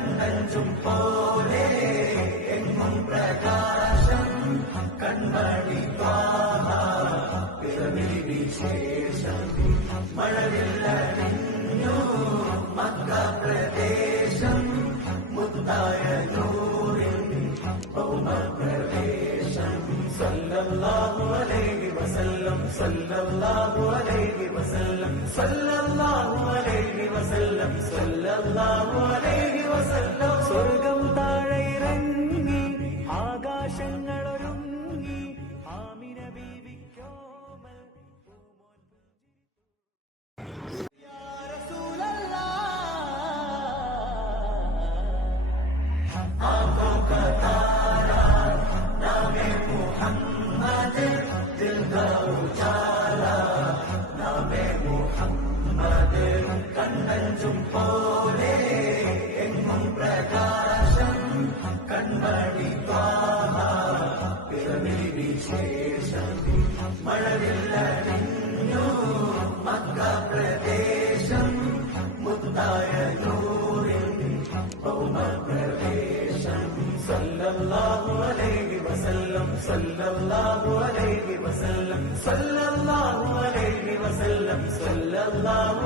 കണ്ണഞ്ചും പോലെ എങ്ങും പ്രകാശം കൺമണി വിശേഷം മഴവില്ലണിഞ്ഞു മക്ക പ്രദേശം മുത്തായ നൂറിൽ ഭൗമപ്രവേശം സല്ലല്ലാഹു അലൈഹി വസല്ലം സല്ലല്ലാഹു അലൈഹി വസല്ലം സല്ലല്ലാഹു അലൈഹി വസല്ലം സല്ലല്ലാഹു അലൈഹി വസല്ലം സ്വർഗം താഴെ ഇറങ്ങി ആകാശങ്ങളൊരുങ്ങി ആമിന ബീവിക്കോമൽ യാ റസൂലല്ലാഹ് ആഖോ കാ താരാ നാമേ മുഹമ്മദ് ദിൽ കാ ഉജാല നാമേ മുഹമ്മദ് കണ്ണഞ്ചും പോലെ എങ്ങും പ്രകാശം കൺമണി വിശേഷം മഴവില്ലണിഞ്ഞു മക്ക പ്രദേശം മുത്തായ നൂറിൽ ഭൗമപ്രവേശം സല്ലല്ലാഹു അലൈഹി വസല്ലം സല്ലല്ലാഹു അലൈഹി വസല്ലം സല്ലല്ലാഹു അലൈഹി വസല്ലം സല്ലല്ലാഹു